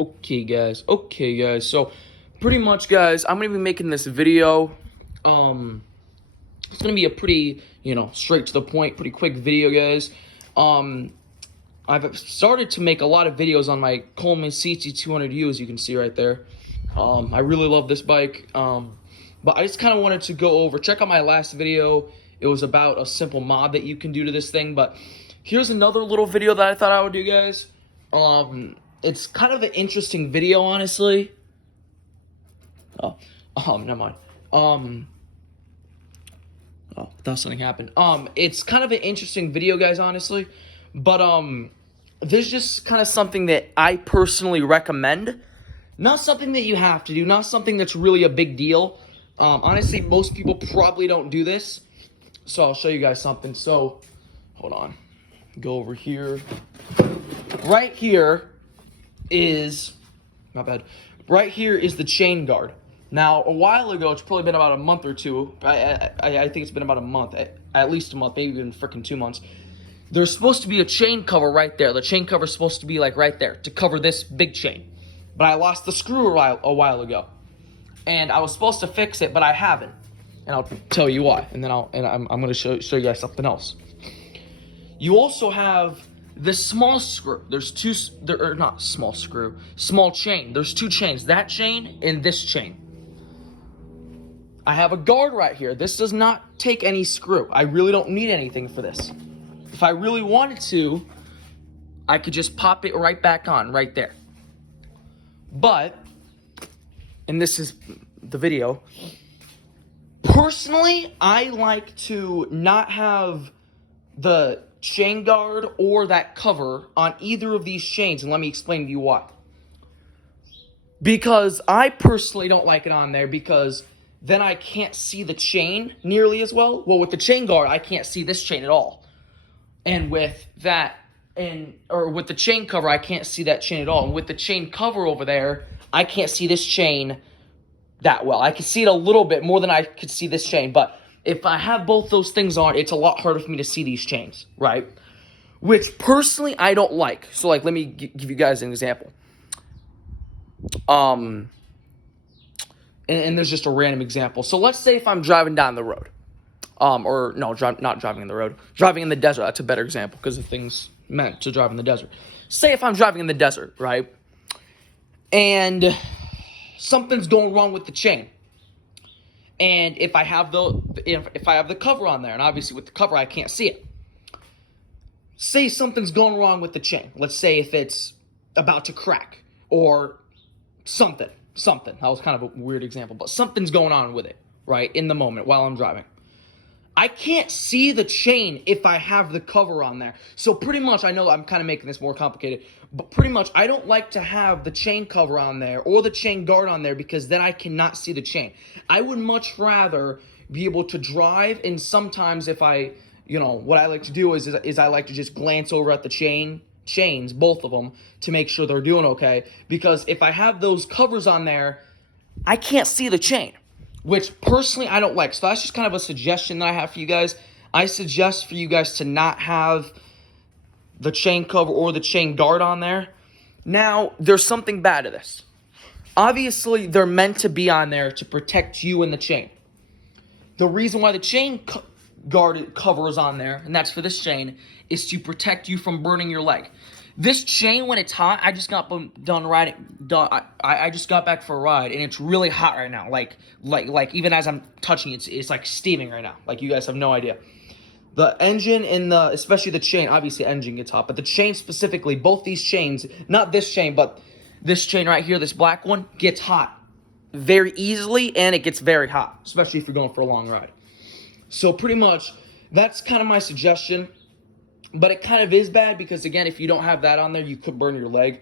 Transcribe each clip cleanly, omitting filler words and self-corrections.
Okay, guys. So, pretty much, guys, I'm gonna be making this video. It's gonna be a pretty, straight to the point, pretty quick video, guys. Um, I've started to make a lot of videos on my Coleman CT200U, as you can see right there. I really love this bike. But I just kind of wanted to go over, check out my last video. It was about a simple mod that you can do to this thing. But here's another little video that I thought I would do, guys. It's kind of an interesting video, honestly. Never mind. Thought something happened. It's kind of an interesting video, guys, honestly. But, there's just kind of something that I personally recommend. Not something that you have to do, not something that's really a big deal. Honestly, most people probably don't do this. So I'll show you guys something. So, hold on. Go over here. Right here is, not bad. Right here is the chain guard. Now, a while ago, it's probably been about a month or two. I think it's been about a month, at least a month, maybe even freaking 2 months. There's supposed to be a chain cover right there. The chain cover is supposed to be like right there to cover this big chain. But I lost the screw a while ago. And I was supposed to fix it, but I haven't. And I'll tell you why. And then I'm going to show you guys something else. You also have this small screw. There's two, not small screw, small chain. There's two chains, that chain and this chain. I have a guard right here. This does not take any screw. I really don't need anything for this. If I really wanted to, I could just pop it right back on, right there. But, and this is the video, personally, I like to not have the chain guard or that cover on either of these chains, and let me explain to you why. Because I personally don't like it on there, because then I can't see the chain nearly as well. Well, with the chain guard, I can't see this chain at all. And with that, or with the chain cover, I can't see that chain at all. And with the chain cover over there, I can't see this chain that well. I can see it a little bit more than I could see this chain. But if I have both those things on, it's a lot harder for me to see these chains, right? Which, personally, I don't like. So, like, let me give you guys an example. And there's just a random example. So, let's say if I'm driving down the road. Or, no, not driving in the road. Driving in the desert, that's a better example, because the thing's meant to drive in the desert. Say if I'm driving in the desert, right? And something's going wrong with the chain. And if I have the cover on there, and obviously with the cover I can't see it. Say something's going wrong with the chain. Let's say if it's about to crack or something. That was kind of a weird example, but something's going on with it, right? In the moment while I'm driving. I can't see the chain if I have the cover on there. So pretty much, I know I'm kind of making this more complicated, but pretty much I don't like to have the chain cover on there or the chain guard on there, because then I cannot see the chain. I would much rather be able to drive, and sometimes if I, what I like to do is I like to just glance over at the chains, both of them, to make sure they're doing okay. Because if I have those covers on there, I can't see the chain, which personally I don't like. So that's just kind of a suggestion that I have for you guys. I suggest for you guys to not have the chain cover or the chain guard on there. Now, there's something bad to this. Obviously, they're meant to be on there to protect you and the chain. The reason why the chain guard cover is on there, and that's for this chain, is to protect you from burning your leg. This chain, when it's hot, I just got done riding. I just got back for a ride, and it's really hot right now. Like even as I'm touching it, it's like steaming right now. Like, you guys have no idea. The engine and especially the chain, obviously the engine gets hot, but the chain specifically, both these chains, not this chain, but this chain right here, this black one, gets hot very easily, and it gets very hot, especially if you're going for a long ride. So pretty much, that's kind of my suggestion. But it kind of is bad because, again, if you don't have that on there, you could burn your leg.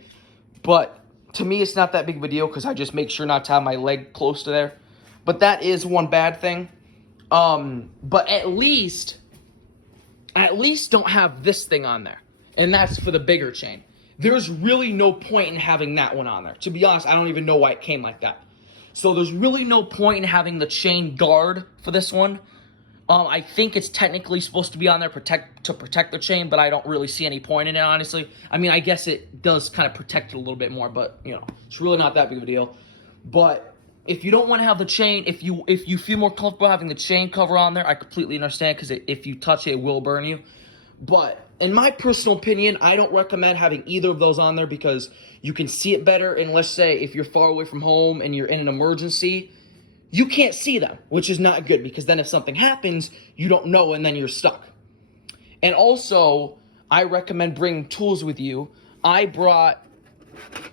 But to me, it's not that big of a deal because I just make sure not to have my leg close to there. But that is one bad thing. But at least don't have this thing on there. And that's for the bigger chain. There's really no point in having that one on there. To be honest, I don't even know why it came like that. So there's really no point in having the chain guard for this one. I think it's technically supposed to be on there to protect the chain, but I don't really see any point in it, honestly. I mean, I guess it does kind of protect it a little bit more, but, you know, it's really not that big of a deal. But if you don't want to have the chain, if you feel more comfortable having the chain cover on there, I completely understand, because if you touch it, it will burn you. But in my personal opinion, I don't recommend having either of those on there, because you can see it better. And let's say if you're far away from home and you're in an emergency, you can't see them, which is not good, because then if something happens, you don't know, and then you're stuck. And also, I recommend bringing tools with you. I brought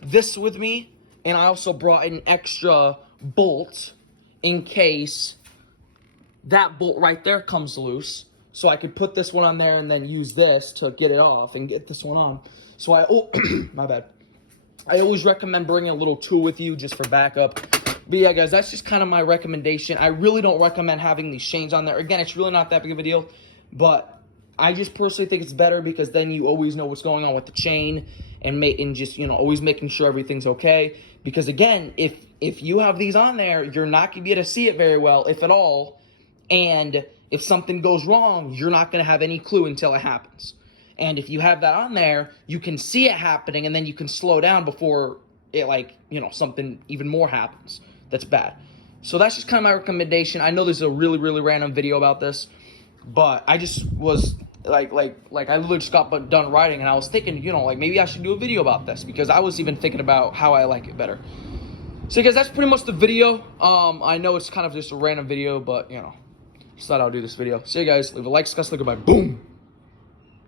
this with me, and I also brought an extra bolt in case that bolt right there comes loose. So I could put this one on there and then use this to get it off and get this one on. So my bad. I always recommend bringing a little tool with you just for backup. But yeah, guys, that's just kind of my recommendation. I really don't recommend having these chains on there. Again, it's really not that big of a deal, but I just personally think it's better, because then you always know what's going on with the chain, and just, you know, always making sure everything's okay. Because again, if you have these on there, you're not going to be able to see it very well, if at all. And if something goes wrong, you're not going to have any clue until it happens. And if you have that on there, you can see it happening, and then you can slow down before it, like, you know, something even more happens that's bad. So that's just kind of my recommendation. I know this is a really, really random video about this, but I just was like I literally just got done writing, and I was thinking, you know, like, maybe I should do a video about this, because I was even thinking about how I like it better. So guys, that's pretty much the video. I know it's kind of just a random video, but, you know, just thought I'll do this video. So you guys, leave a like, discuss, goodbye, boom.